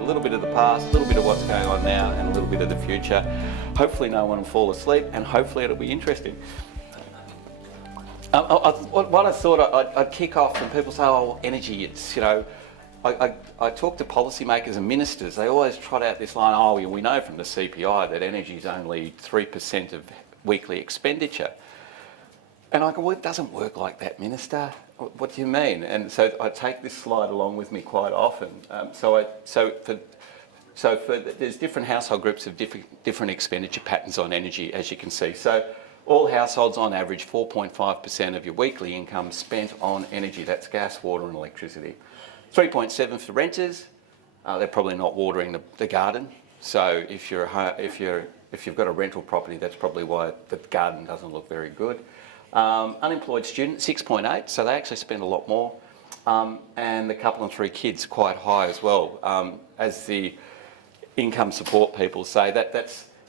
a little bit of the past, a little bit of what's going on now, and a little bit of the future. Hopefully no one will fall asleep, and hopefully it'll be interesting. What I thought I'd kick off, and people say, oh, energy, it's, you know, I talk to policymakers and ministers, they always trot out this line, oh, we know from the CPI that energy is only 3% of weekly expenditure. And I go, well, it doesn't work like that, Minister. What do you mean? And so I take this slide along with me quite often. There's different household groups of different expenditure patterns on energy, as you can see. So all households, on average, 4.5% of your weekly income spent on energy. That's gas, water, and electricity. 3.7 for renters. They're probably not watering the garden. So if you've got a rental property, that's probably why the garden doesn't look very good. Unemployed student, 6.8, so they actually spend a lot more. And the couple and 3 kids, quite high as well. As the income support people say,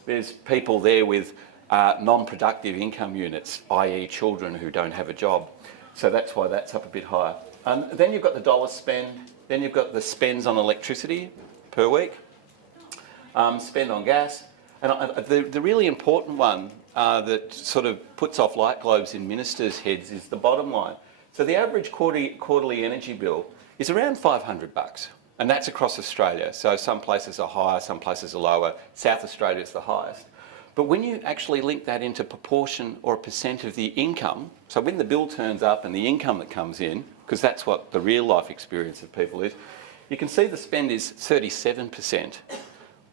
there's people there with non-productive income units, i.e. children who don't have a job. So that's why that's up a bit higher. Then you've got the dollar spend, then you've got the spends on electricity per week, spend on gas. And the really important one that sort of puts off light globes in ministers' heads is the bottom line. So the average quarterly energy bill is around $500, and that's across Australia. So some places are higher, some places are lower. South Australia is the highest. But when you actually link that into proportion or a percent of the income, so when the bill turns up and the income that comes in, because that's what the real life experience of people is, you can see the spend is 37%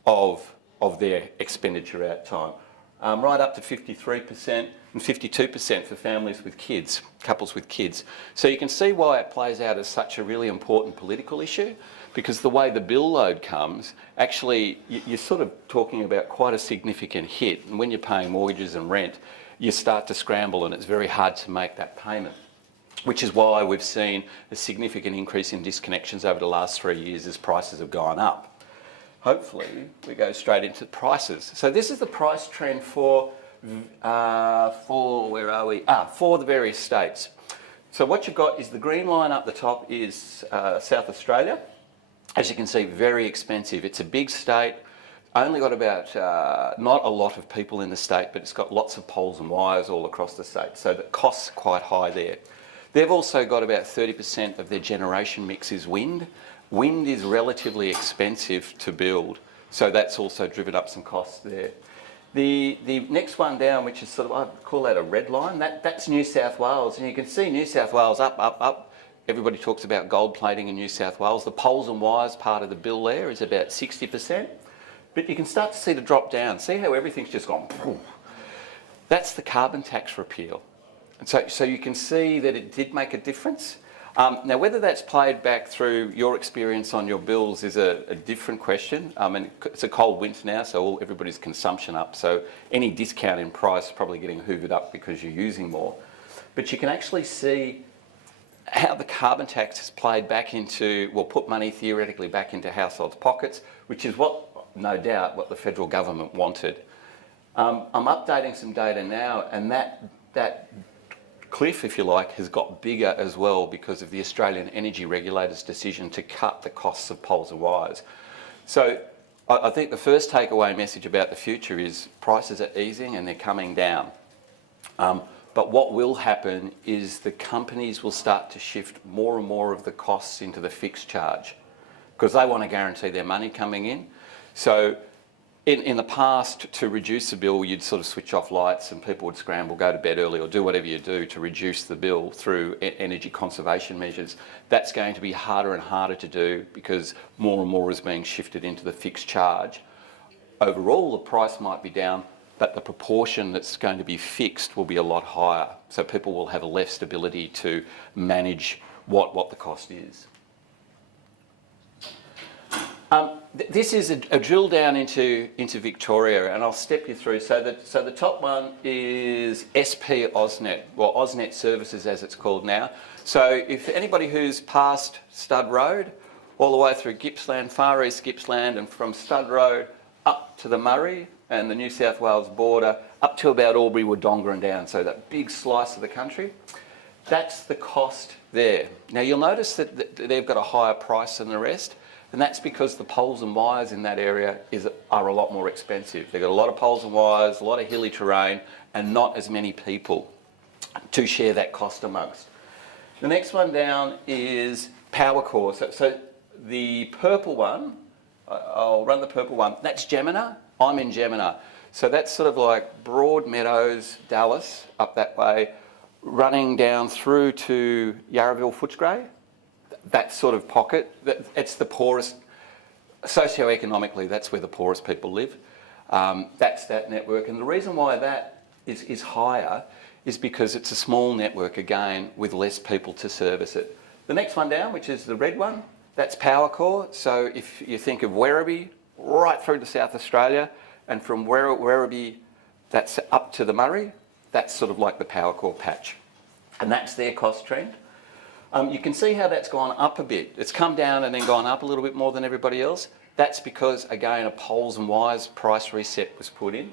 of their expenditure at time, right up to 53% and 52% for families with kids, couples with kids. So you can see why it plays out as such a really important political issue, because the way the bill load comes, actually you're sort of talking about quite a significant hit. And when you're paying mortgages and rent, you start to scramble and it's very hard to make that payment, which is why we've seen a significant increase in disconnections over the last 3 years as prices have gone up. Hopefully we go straight into prices. So this is the price trend for where are we? For the various states. So what you've got is the green line up the top is South Australia. As you can see, very expensive. It's a big state, only got about, not a lot of people in the state, but it's got lots of poles and wires all across the state. So the costs are quite high there. They've also got about 30% of their generation mix is wind. Wind is relatively expensive to build, so that's also driven up some costs there. The next one down, which is sort of, I'd call that a red line, that's New South Wales, and you can see New South Wales up, up, up. Everybody talks about gold plating in New South Wales. The poles and wires part of the bill there is about 60%, but you can start to see the drop down. See how everything's just gone poof. That's the carbon tax repeal. And so you can see that it did make a difference. Now, whether that's played back through your experience on your bills is a different question. And it's a cold winter now, so everybody's consumption up. So any discount in price is probably getting hoovered up because you're using more. But you can actually see how the carbon tax has played back into, well, put money theoretically back into households' pockets, which is what, no doubt, what the federal government wanted. I'm updating some data now, and that cliff, if you like, has got bigger as well because of the Australian Energy Regulator's decision to cut the costs of poles and wires. So I think the first takeaway message about the future is prices are easing and they're coming down. But what will happen is the companies will start to shift more and more of the costs into the fixed charge because they want to guarantee their money coming in. So in the past, to reduce the bill, you'd sort of switch off lights and people would scramble, go to bed early or do whatever you do to reduce the bill through energy conservation measures. That's going to be harder and harder to do because more and more is being shifted into the fixed charge. Overall, the price might be down, but the proportion that's going to be fixed will be a lot higher. So people will have less stability to manage what the cost is. This is a drill down into Victoria, and I'll step you through. So the top one is SP AusNet, well, AusNet Services as it's called now. So if anybody who's passed Stud Road, all the way through Gippsland, Far East Gippsland, and from Stud Road up to the Murray and the New South Wales border, up to about Albury, Wodonga and down, so that big slice of the country, that's the cost there. Now you'll notice that they've got a higher price than the rest. And that's because the poles and wires in that area are a lot more expensive. They've got a lot of poles and wires, a lot of hilly terrain, and not as many people to share that cost amongst. The next one down is power core. So the purple one, I'll run the purple one, that's Gemina. I'm in Gemina. So that's sort of like Broadmeadows, Dallas, up that way, running down through to Yarraville, Footscray. That sort of pocket, it's the poorest, socioeconomically, that's where the poorest people live. That's that network. And the reason why that is higher is because it's a small network, again, with less people to service it. The next one down, which is the red one, that's power core. So if you think of Werribee, right through to South Australia, and from Werribee, that's up to the Murray, that's sort of like the power core patch. And that's their cost trend. You can see how that's gone up a bit. It's come down and then gone up a little bit more than everybody else. That's because, again, a poles and wires price reset was put in.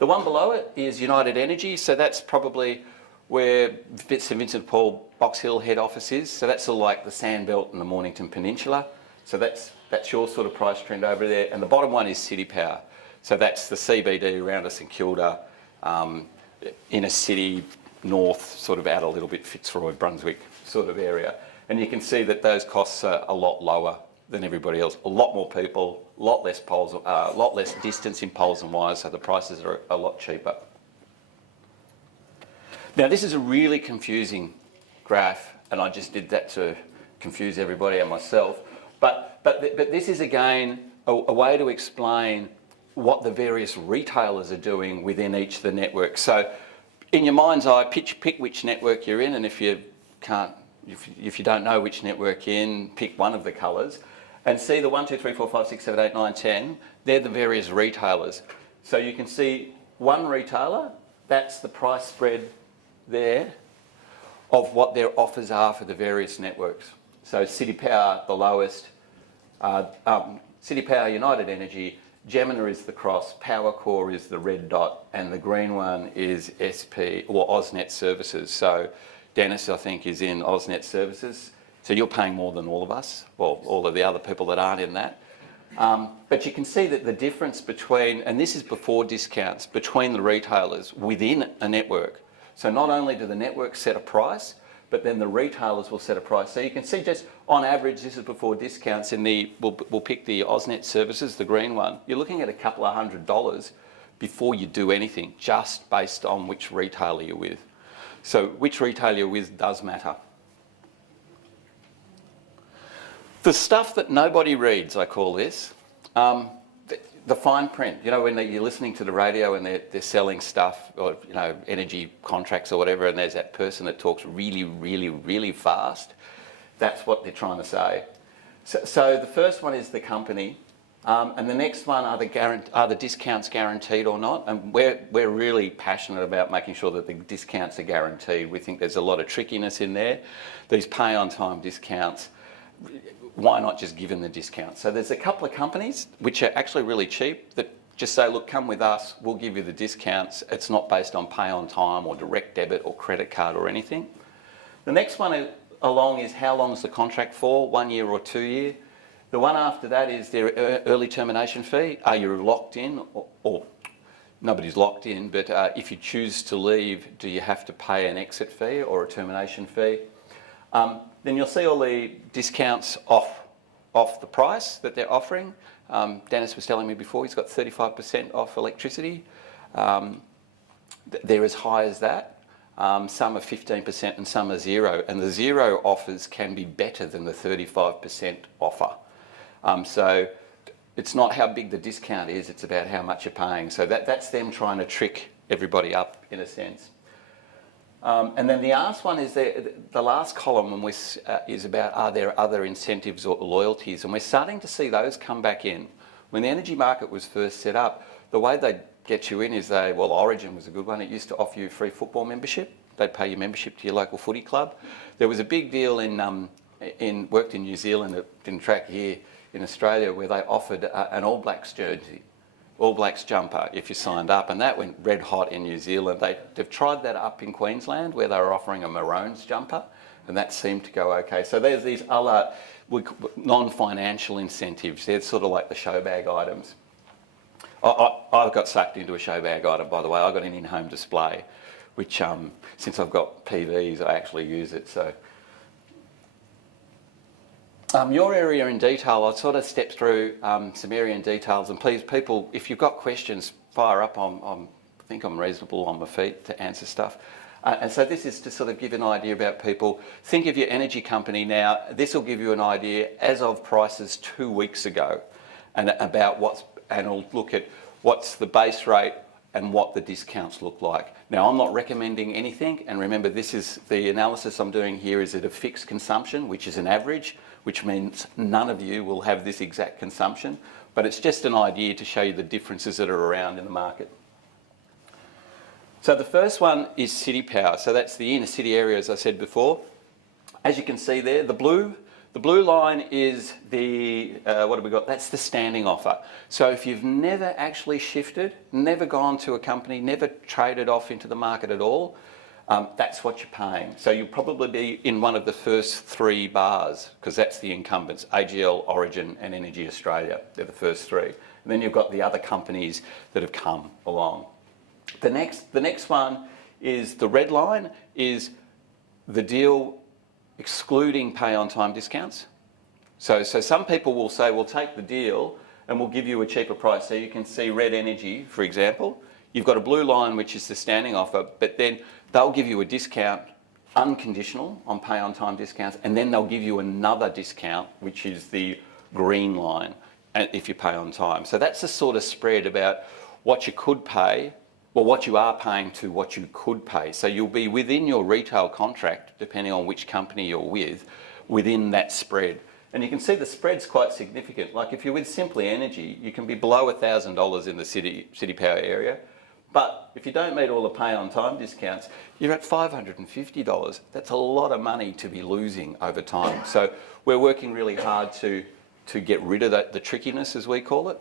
The one below it is United Energy, so that's probably where St Vincent Paul Box Hill head office is. So that's sort of like the Sandbelt and the Mornington Peninsula. So that's your sort of price trend over there. And the bottom one is City Power. So that's the CBD around St Kilda, inner city, north, sort of out a little bit Fitzroy, Brunswick sort of area. And you can see that those costs are a lot lower than everybody else. A lot more people, a lot less poles, a lot less distance in poles and wires, so the prices are a lot cheaper. Now this is a really confusing graph, and I just did that to confuse everybody and myself. But this is again a way to explain what the various retailers are doing within each of the networks. So in your mind's eye, pick which network you're in, and if you don't know which network you're in, pick one of the colours. And see the 1, 2, 3, 4, 5, 6, 7, 8, 9, 10, they're the various retailers. So you can see one retailer, that's the price spread there of what their offers are for the various networks. So City Power, the lowest, City Power, United Energy, Gemina is the cross, Power Core is the red dot, and the green one is SP or AusNet Services. So Dennis, I think, is in AusNet Services. So you're paying more than all of us, well, all of the other people that aren't in that. But you can see that the difference between, and this is before discounts, between the retailers within a network. So not only do the networks set a price, but then the retailers will set a price. So you can see just on average, this is before discounts, we'll pick the AusNet Services, the green one. You're looking at a couple of $100 before you do anything, just based on which retailer you're with. So which retailer you're with does matter. The stuff that nobody reads, I call this, the fine print. You know, when you're listening to the radio and they're selling stuff, or, you know, energy contracts or whatever, and there's that person that talks really, really, really fast, that's what they're trying to say. So the first one is the company, and the next one are the discounts guaranteed or not? And we're really passionate about making sure that the discounts are guaranteed. We think there's a lot of trickiness in there. These pay-on-time discounts, why not just give them the discount? So there's a couple of companies which are actually really cheap that just say, look, come with us, we'll give you the discounts. It's not based on pay on time or direct debit or credit card or anything. The next one along is how long is the contract for, 1 year or 2 year. The one after that is their early termination fee. Are you locked in or nobody's locked in, but if you choose to leave, do you have to pay an exit fee or a termination fee? Then you'll see all the discounts off the price that they're offering. Dennis was telling me before he's got 35% off electricity. They're as high as that. Some are 15% and some are zero. And the zero offers can be better than the 35% offer. So it's not how big the discount is, it's about how much you're paying. So that's them trying to trick everybody up in a sense. And then the last one is the last column is about are there other incentives or loyalties, and we're starting to see those come back in. When the energy market was first set up, the way they'd get you in is Origin was a good one. It used to offer you free football membership. They'd pay your membership to your local footy club. There was a big deal worked in New Zealand, it didn't track here in Australia, where they offered an All Blacks jersey. All Blacks jumper if you signed up, and that went red hot in New Zealand. They've tried that up in Queensland where they were offering a Maroons jumper, and that seemed to go okay. So there's these other non-financial incentives. They're sort of like the show bag items. I got sucked into a show bag item, by the way. I got an in-home display, which since I've got PVs, I actually use it. So your area in detail, I'll sort of step through some area in details, and please, people, if you've got questions, fire up. I think I'm reasonable on my feet to answer stuff. And so this is to sort of give an idea about people. Think of your energy company now. This will give you an idea as of prices 2 weeks ago, and about and it'll look at what's the base rate and what the discounts look like. Now, I'm not recommending anything, and remember, this is the analysis I'm doing here is at a fixed consumption, which is an average, which means none of you will have this exact consumption, but it's just an idea to show you the differences that are around in the market. So the first one is city power. So that's the inner city area, as I said before. As you can see there, the blue line is the, what have we got? That's the standing offer. So if you've never actually shifted, never gone to a company, never traded off into the market at all, that's what you're paying. So you'll probably be in one of the first 3 bars, because that's the incumbents, AGL, Origin and Energy Australia. They're the first 3. And then you've got the other companies that have come along. The next one is the red line, is the deal excluding pay on time discounts. So some people will say, we'll take the deal and we'll give you a cheaper price. So you can see Red Energy, for example. You've got a blue line, which is the standing offer, but then they'll give you a discount unconditional on pay on time discounts, and then they'll give you another discount, which is the green line, if you pay on time. So that's the sort of spread about what you could pay, well, what you are paying to what you could pay. So you'll be within your retail contract, depending on which company you're with, within that spread. And you can see the spread's quite significant. Like if you're with Simply Energy, you can be below $1,000 in the city power area. But if you don't meet all the pay on time discounts, you're at $550. That's a lot of money to be losing over time. So we're working really hard to get rid of that, the trickiness, as we call it.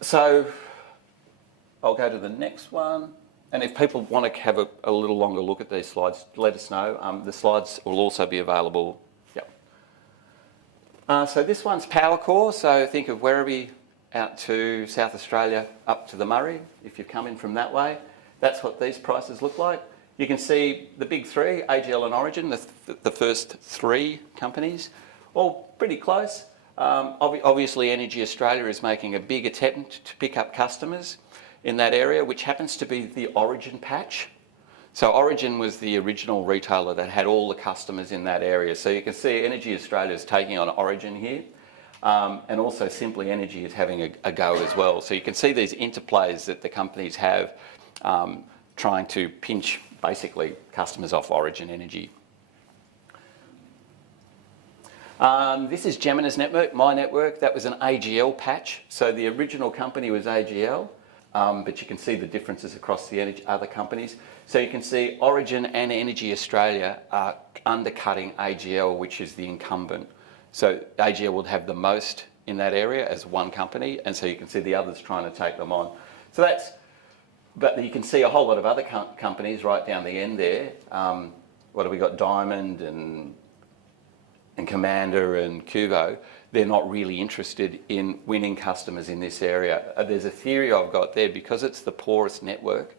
So I'll go to the next one. And if people want to have a little longer look at these slides, let us know. The slides will also be available. Yep. So this one's Power Core. So think of Werribee out to South Australia, up to the Murray, if you're coming from that way. That's what these prices look like. You can see the big 3, AGL and Origin, the first 3 companies, all pretty close. Obviously, Energy Australia is making a big attempt to pick up customers in that area, which happens to be the Origin patch. So Origin was the original retailer that had all the customers in that area. So you can see Energy Australia is taking on Origin here. And also Simply Energy is having a go as well. So you can see these interplays that the companies have trying to pinch basically customers off Origin Energy. This is Gemina's network, my network. That was an AGL patch. So the original company was AGL, but you can see the differences across the other companies. So you can see Origin and Energy Australia are undercutting AGL, which is the incumbent. So AGL would have the most in that area as one company, and so you can see the others trying to take them on. So that's, but you can see a whole lot of other companies right down the end there. What have we got? Diamond and Commander and Cuvo. They're not really interested in winning customers in this area. There's a theory I've got there, because it's the poorest network.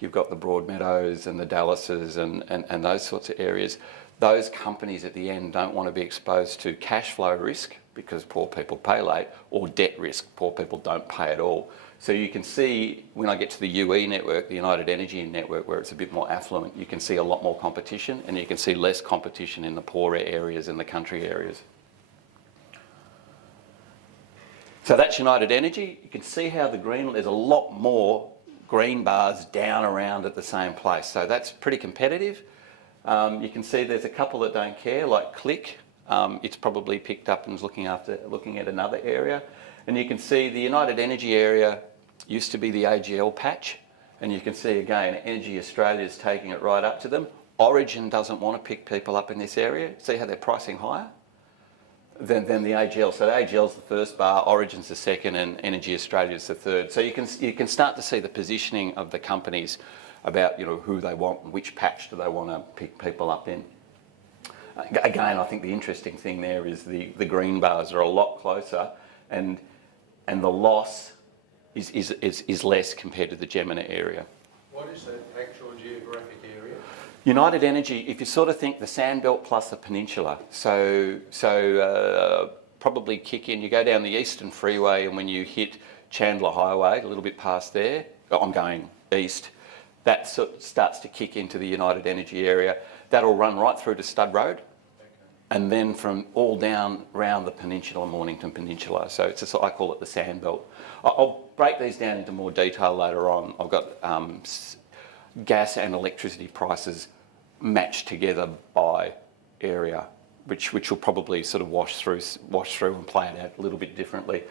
You've got the Broadmeadows and the Dallases and those sorts of areas. Those companies at the end don't want to be exposed to cash flow risk, because poor people pay late, or debt risk, poor people don't pay at all. So you can see when I get to the UE network, the United Energy network, where it's a bit more affluent, you can see a lot more competition, and you can see less competition in the poorer areas and the country areas. So that's United Energy. You can see how there's a lot more green bars down around at the same place. So that's pretty competitive. You can see there's a couple that don't care, like Click. It's probably picked up and is looking at another area. And you can see the United Energy area used to be the AGL patch. And you can see again, Energy Australia is taking it right up to them. Origin doesn't want to pick people up in this area. See how they're pricing higher than the AGL. So the AGL's the first bar, Origin's the second, and Energy Australia's the third. So you can start to see the positioning of the companies about who they want and which patch do they want to pick people up in. Again, I think the interesting thing there is the green bars are a lot closer, and the loss is less compared to the Gemina area. What is that actual geographic area? United Energy, if you sort of think the Sandbelt plus the peninsula, so probably kick in, you go down the Eastern Freeway, and when you hit Chandler Highway, a little bit past there, I'm going east, that sort of starts to kick into the United Energy area. That'll run right through to Stud Road, and then from all down around the peninsula, Mornington Peninsula. So I call it the Sandbelt. I'll break these down into more detail later on. I've got gas and electricity prices matched together by area, which will probably sort of wash through and play it out a little bit differently.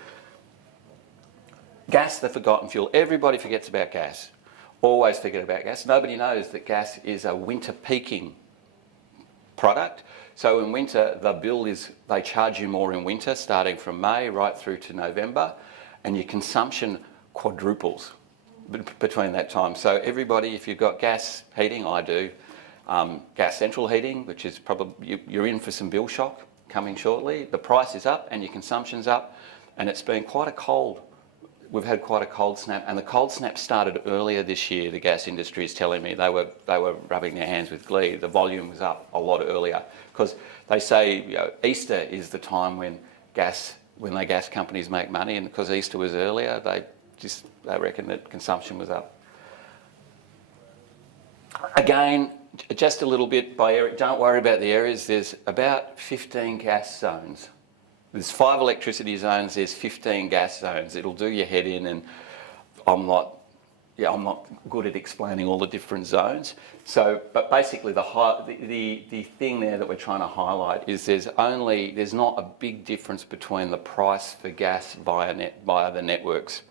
Gas, the forgotten fuel. Everybody forgets about gas. Always forget about gas. Nobody knows that gas is a winter peaking product. So in winter, the bill is, they charge you more in winter, starting from May right through to November, and your consumption quadruples between that time. So everybody, if you've got gas heating, I do, gas central heating, which is probably, you're in for some bill shock coming shortly. The price is up and your consumption's up, and it's been quite a cold. We've had quite a cold snap, and the cold snap started earlier this year. The gas industry is telling me they were rubbing their hands with glee. The volume was up a lot earlier because they say Easter is the time when the gas companies make money, and because Easter was earlier, they reckon that consumption was up. Again, just a little bit by area. Don't worry about the areas. There's about 15 gas zones. There's 5 electricity zones, there's 15 gas zones. It'll do your head in, and I'm not good at explaining all the different zones. So, but basically the thing there that we're trying to highlight is there's not a big difference between the price for gas via the networks.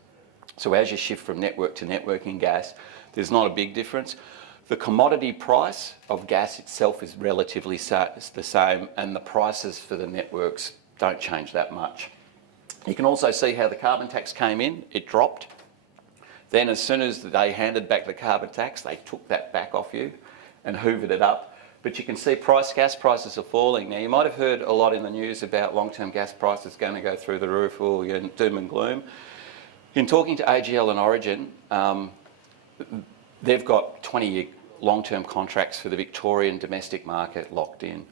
So as you shift from network to network in gas, there's not a big difference. The commodity price of gas itself is relatively the same, and the prices for the networks don't change that much. You can also see how the carbon tax came in, it dropped. Then as soon as they handed back the carbon tax, they took that back off you and hoovered it up. But you can see gas prices are falling. Now you might have heard a lot in the news about long-term gas prices going to go through the roof, or doom and gloom. In talking to AGL and Origin, they've got 20-year long-term contracts for the Victorian domestic market locked in.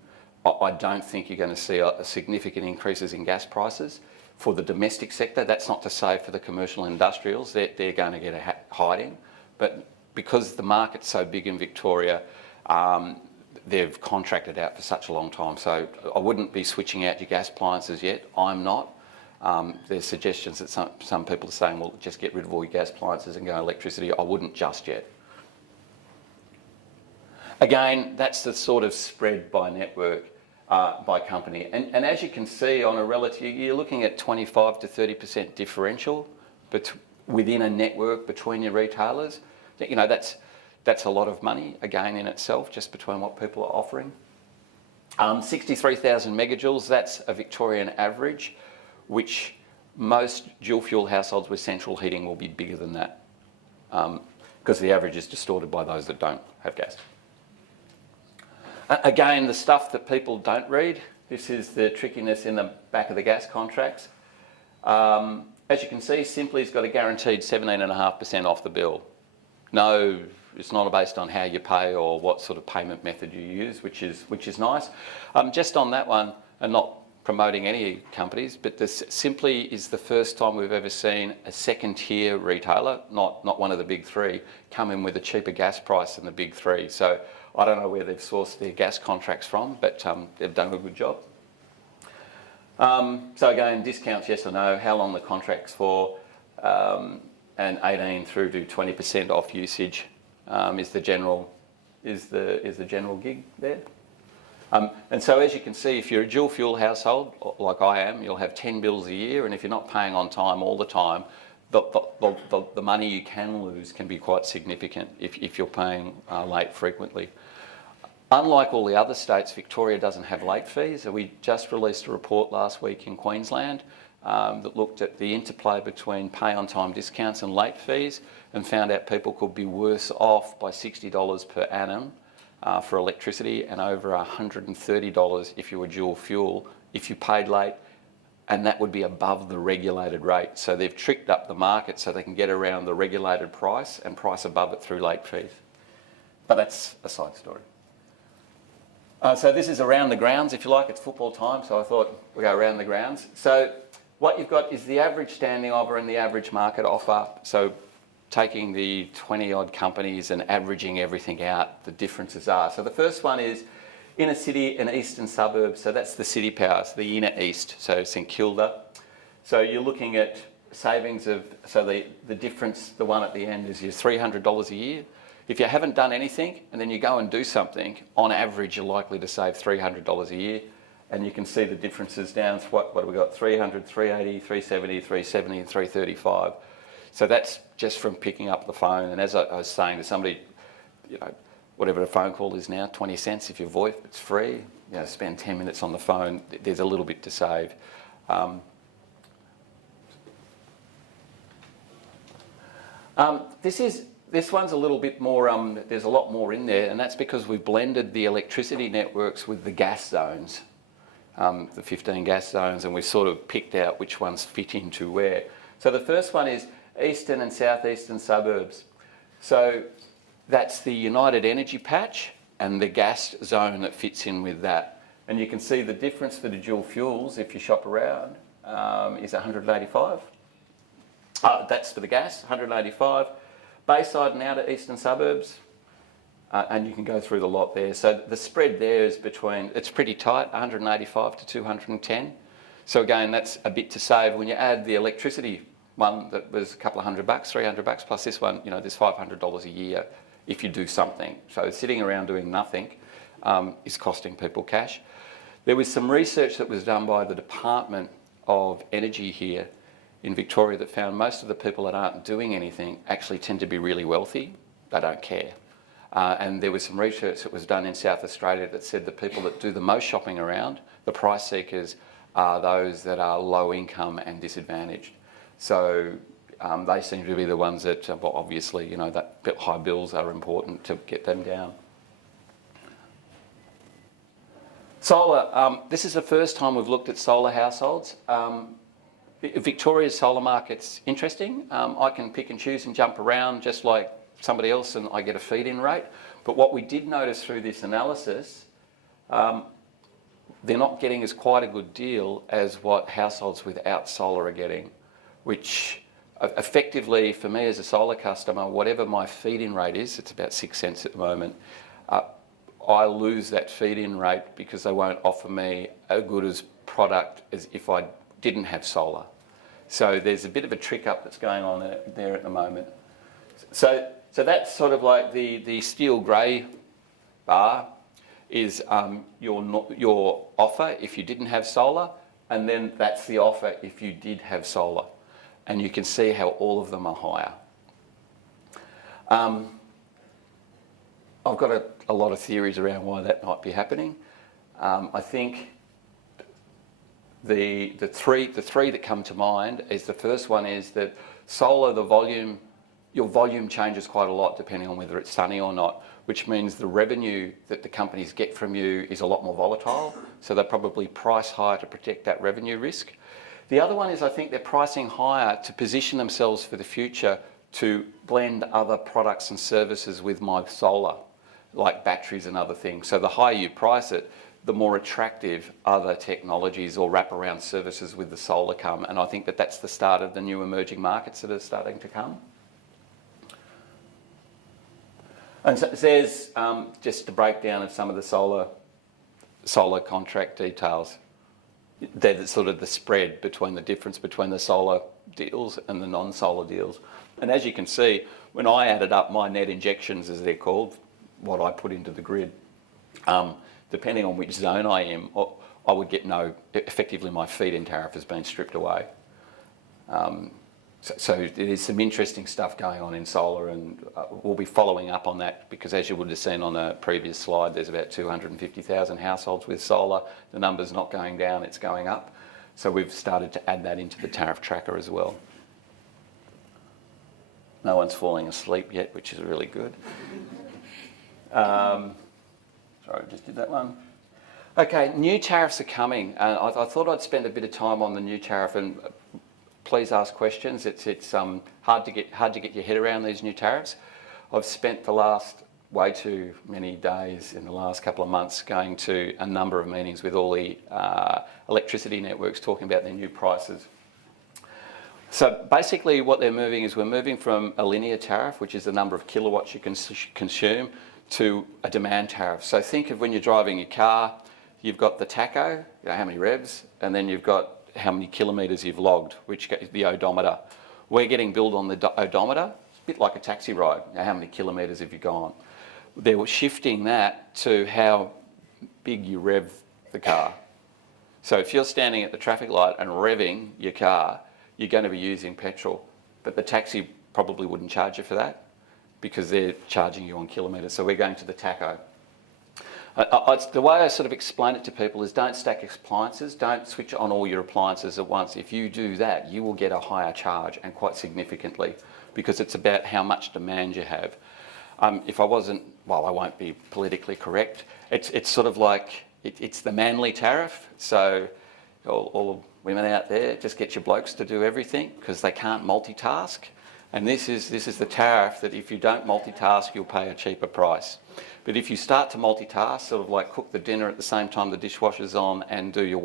I don't think you're going to see a significant increases in gas prices for the domestic sector. That's not to say for the commercial and industrials, they're going to get a hiding. But because the market's so big in Victoria, they've contracted out for such a long time. So I wouldn't be switching out your gas appliances yet. I'm not. There's suggestions that some people are saying, well, just get rid of all your gas appliances and go electricity. I wouldn't just yet. Again, that's the sort of spread by network, by company. And as you can see on a relative, you're looking at 25 to 30% differential within a network between your retailers. That's a lot of money, again, in itself, just between what people are offering. 63,000 megajoules, that's a Victorian average, which most dual fuel households with central heating will be bigger than that, because the average is distorted by those that don't have gas. Again, the stuff that people don't read, this is the trickiness in the back of the gas contracts. As you can see, Simply's got a guaranteed 17.5% off the bill. No, it's not based on how you pay or what sort of payment method you use, which is nice. Just on that one, and not promoting any companies, but this Simply is the first time we've ever seen a second tier retailer, not one of the big three, come in with a cheaper gas price than the big three. So I don't know where they've sourced their gas contracts from, but they've done a good job. So again, discounts, yes or no, how long the contract's for, and 18 through to 20% off usage is the general gig there. And so as you can see, if you're a dual fuel household, like I am, you'll have 10 bills a year, and if you're not paying on time all the time, the money you can lose can be quite significant if you're paying late frequently. Unlike all the other states, Victoria doesn't have late fees. We just released a report last week in Queensland that looked at the interplay between pay on time discounts and late fees and found out people could be worse off by $60 per annum for electricity and over $130 if you were dual fuel if you paid late, and that would be above the regulated rate. So they've tricked up the market so they can get around the regulated price and price above it through late fees. But that's a side story. So this is around the grounds, if you like. It's football time, so I thought we'd go around the grounds. So what you've got is the average standing offer and the average market offer. So taking the 20-odd companies and averaging everything out, the differences are. So the first one is inner city and eastern suburbs. So that's the city power, so the inner east, so St Kilda. So you're looking at savings of, so the difference, the one at the end is your $300 a year. If you haven't done anything and then you go and do something, on average you're likely to save $300 a year. And you can see the differences down to what have we got? 300, 380, 370, 370 and 335. So that's just from picking up the phone. And as I was saying to somebody, you know, whatever a phone call is now, 20 cents if you're VoIP, it's free. You know, spend 10 minutes on the phone, there's a little bit to save. This one's a little bit more, there's a lot more in there, and that's because we've blended the electricity networks with the gas zones, the 15 gas zones, and we've sort of picked out which ones fit into where. So the first one is eastern and southeastern suburbs. So that's the United Energy patch and the gas zone that fits in with that. And you can see the difference for the dual fuels, if you shop around, is 185. That's for the gas, 185. Bayside and outer eastern suburbs, and you can go through the lot there. So the spread there is between, it's pretty tight, 185 to 210. So again, that's a bit to save. When you add the electricity one that was a couple of $100, $300, plus this one, you know, there's $500 a year if you do something. So sitting around doing nothing is costing people cash. There was some research that was done by the Department of Energy here in Victoria that found most of the people that aren't doing anything actually tend to be really wealthy. They don't care. And there was some research that was done in South Australia that said the people that do the most shopping around, the price seekers, are those that are low income and disadvantaged. So they seem to be the ones that, well, obviously, you know, that high bills are important to get them down. Solar, this is the first time we've looked at solar households. Victoria's solar market's interesting. I can pick and choose and jump around just like somebody else and I get a feed-in rate. But what we did notice through this analysis, they're not getting as quite a good deal as what households without solar are getting, which effectively for me as a solar customer, whatever my feed-in rate is, it's about 6 cents at the moment, I lose that feed-in rate because they won't offer me a good as product as if I didn't have solar. So there's a bit of a trick up that's going on there at the moment. So that's sort of like the steel grey bar is your offer if you didn't have solar, and then that's the offer if you did have solar. And you can see how all of them are higher. I've got a lot of theories around why that might be happening. I think the three that come to mind is the first one is that solar, your volume changes quite a lot depending on whether it's sunny or not, which means the revenue that the companies get from you is a lot more volatile. So they probably price higher to protect that revenue risk. The other one is I think they're pricing higher to position themselves for the future to blend other products and services with my solar, like batteries and other things. So the higher you price it, the more attractive other technologies or wraparound services with the solar come. And I think that that's the start of the new emerging markets that are starting to come. And so there's just a breakdown of some of the solar contract details. They're sort of the spread between the difference between the solar deals and the non-solar deals. And as you can see, when I added up my net injections, as they're called, what I put into the grid, depending on which zone I am, I would get effectively my feed-in tariff has been stripped away. So there's some interesting stuff going on in solar, and we'll be following up on that because as you would have seen on a previous slide, there's about 250,000 households with solar. The number's not going down, it's going up. So we've started to add that into the tariff tracker as well. No one's falling asleep yet, which is really good. Sorry, I just did that one. Okay, new tariffs are coming. I thought I'd spend a bit of time on the new tariff, and please ask questions. It's hard to get your head around these new tariffs. I've spent the last way too many days in the last couple of months going to a number of meetings with all the electricity networks talking about their new prices. So basically what they're moving is we're moving from a linear tariff, which is the number of kilowatts you can consume, to a demand tariff. So think of when you're driving your car, you've got the tacho, how many revs, and then you've got how many kilometres you've logged, which is the odometer. We're getting billed on the odometer, it's a bit like a taxi ride, how many kilometres have you gone. They were shifting that to how big you rev the car. So if you're standing at the traffic light and revving your car, you're going to be using petrol, but the taxi probably wouldn't charge you for that because they're charging you on kilometres. So we're going to the tacho. The way I sort of explain it to people is don't stack appliances, don't switch on all your appliances at once. If you do that, you will get a higher charge, and quite significantly, because it's about how much demand you have. If I wasn't, well, I won't be politically correct, it's sort of like, it's the manly tariff. So all women out there, just get your blokes to do everything because they can't multitask. And this is the tariff that if you don't multitask, you'll pay a cheaper price. But if you start to multitask, sort of like cook the dinner at the same time the dishwasher's on and do your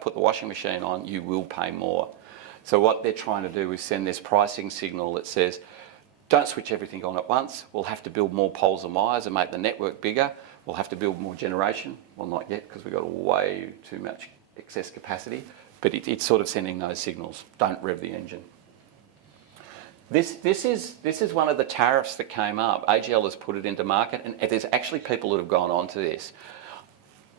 put the washing machine on, you will pay more. So what they're trying to do is send this pricing signal that says, don't switch everything on at once. We'll have to build more poles and wires and make the network bigger. We'll have to build more generation. Well, not yet, because we've got way too much excess capacity. But it's sort of sending those signals. Don't rev the engine. This is one of the tariffs that came up. AGL has put it into market, and there's actually people that have gone on to this.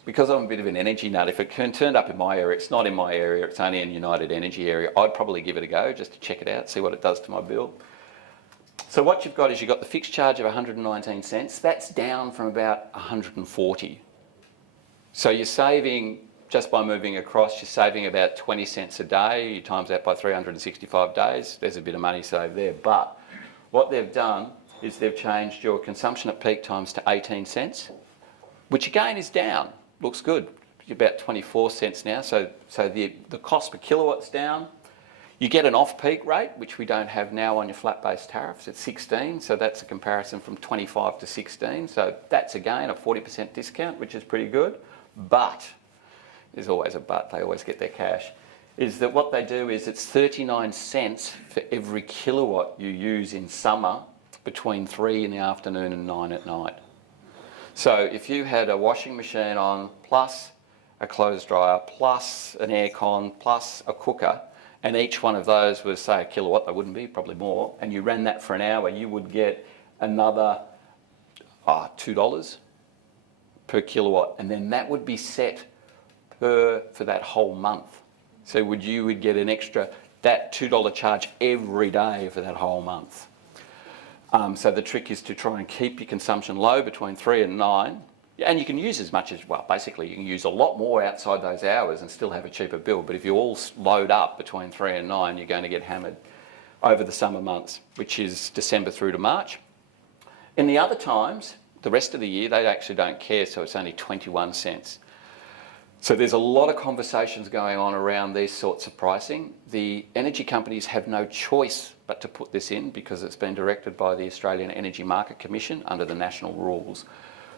Because I'm a bit of an energy nut, if it turned up in my area, it's not in my area, it's only in United Energy area, I'd probably give it a go just to check it out, see what it does to my bill. So what you've got is you've got the fixed charge of 119 cents. That's down from about 140. So you're saving, just by moving across, you're saving about 20 cents a day. You times that by 365 days. There's a bit of money saved there. But what they've done is they've changed your consumption at peak times to 18 cents, which again is down. Looks good. About 24 cents now. So the cost per kilowatt's down. You get an off-peak rate, which we don't have now on your flat-based tariffs. It's 16, so that's a comparison from 25 to 16. So that's, again, a 40% discount, which is pretty good. But, there's always a but, they always get their cash, is that what they do is it's 39 cents for every kilowatt you use in summer between 3 in the afternoon and 9 at night. So if you had a washing machine on, plus a clothes dryer, plus an aircon, plus a cooker, and each one of those was, say, a kilowatt, they wouldn't be, probably more, and you ran that for an hour, you would get another $2 per kilowatt, and then that would be set for that whole month. So you would get an extra, that $2 charge every day for that whole month. So the trick is to try and keep your consumption low between 3 and 9. And you can use as much as, well, basically you can use a lot more outside those hours and still have a cheaper bill. But if you all load up between 3 and 9, you're going to get hammered over the summer months, which is December through to March. In the other times, the rest of the year, they actually don't care, so it's only 21 cents. So there's a lot of conversations going on around these sorts of pricing. The energy companies have no choice but to put this in because it's been directed by the Australian Energy Market Commission under the national rules.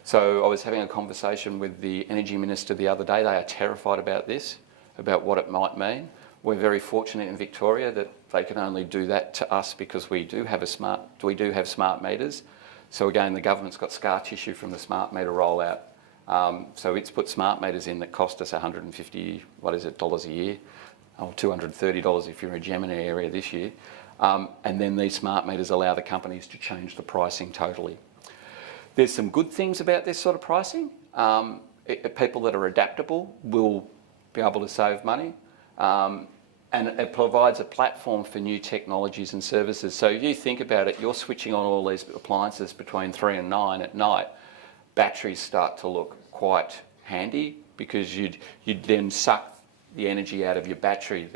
So I was having a conversation with the Energy Minister the other day. They are terrified about this, about what it might mean. We're very fortunate in Victoria that they can only do that to us because we do have smart meters. So again, the government's got scar tissue from the smart meter rollout. So it's put smart meters in that cost us $150 dollars a year, or $230 if you're in a Gemini area this year. And then these smart meters allow the companies to change the pricing totally. There's some good things about this sort of pricing. People that are adaptable will be able to save money. And it provides a platform for new technologies and services. So you think about it, you're switching on all these appliances between 3 and 9 at night. Batteries start to look quite handy because you'd then suck the energy out of your battery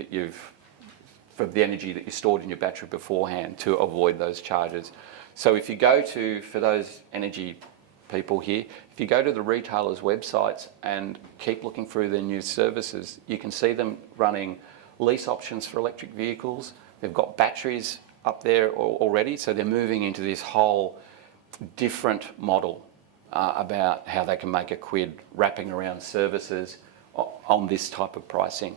from the energy that you stored in your battery beforehand to avoid those charges. So if you go to, for those energy people here, if you go to the retailers' websites and keep looking through their new services, you can see them running lease options for electric vehicles. They've got batteries up there already, so they're moving into this whole different model about how they can make a quid wrapping around services on this type of pricing.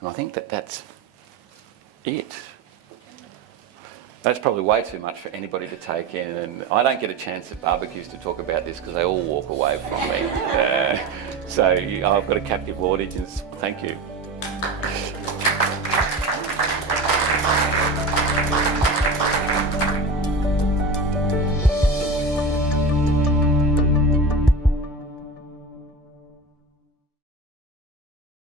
And I think that's it. That's probably way too much for anybody to take in, and I don't get a chance at barbecues to talk about this because they all walk away from me. So I've got a captive audience. Thank you.